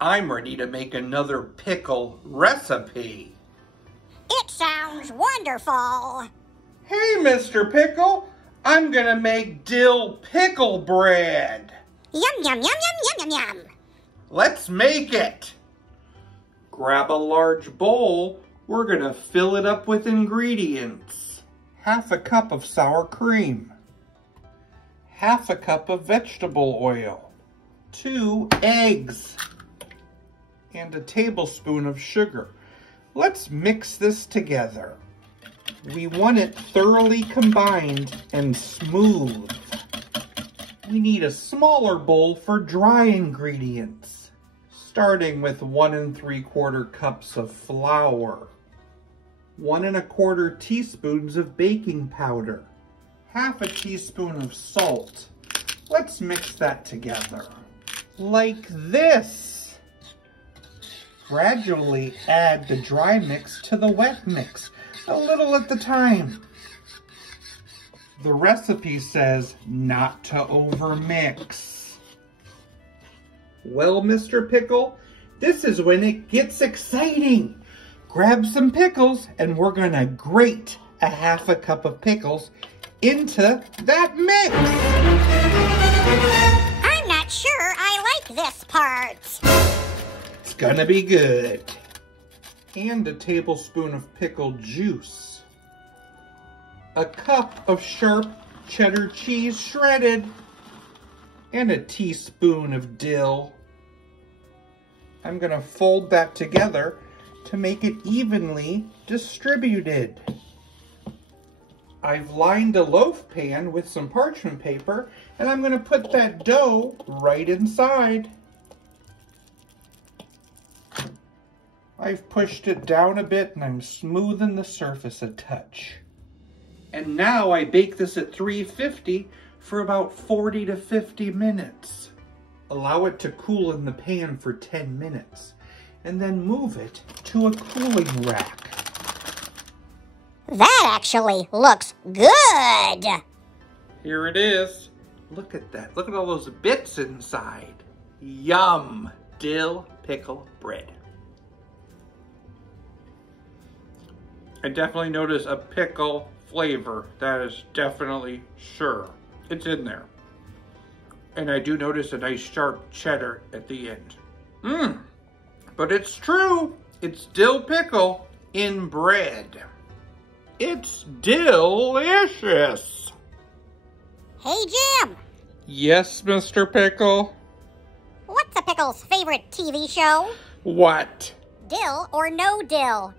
I'm ready to make another pickle recipe. It sounds wonderful. Hey, Mr. Pickle, I'm gonna make Dill Pickle Bread. Yum, yum, yum, yum, yum, yum, yum. Let's make it. Grab a large bowl. We're gonna fill it up with ingredients. Half a cup of sour cream. Half a cup of vegetable oil. 2 eggs. And a tablespoon of sugar. Let's mix this together. We want it thoroughly combined and smooth. We need a smaller bowl for dry ingredients, starting with 1 3/4 cups of flour, 1 1/4 teaspoons of baking powder, half a teaspoon of salt. Let's mix that together, like this. Gradually add the dry mix to the wet mix, a little at the time. The recipe says not to overmix. Well, Mr. Pickle, this is when it gets exciting. Grab some pickles and we're gonna grate a half a cup of pickles into that mix. I'm not sure I like this part. It's gonna be good. And a tablespoon of pickle juice. A cup of sharp cheddar cheese shredded. And a teaspoon of dill. I'm gonna fold that together to make it evenly distributed. I've lined a loaf pan with some parchment paper, and I'm gonna put that dough right inside. I've pushed it down a bit and I'm smoothing the surface a touch. And now I bake this at 350 for about 40 to 50 minutes. Allow it to cool in the pan for 10 minutes and then move it to a cooling rack. That actually looks good. Here it is. Look at that. Look at all those bits inside. Yum! Dill pickle bread. I definitely notice a pickle flavor. That is definitely sure. It's in there. And I do notice a nice sharp cheddar at the end. But it's true. It's dill pickle in bread. It's delicious. Hey, Jim. Yes, Mr. Pickle? What's a pickle's favorite TV show? What? Dill or no dill?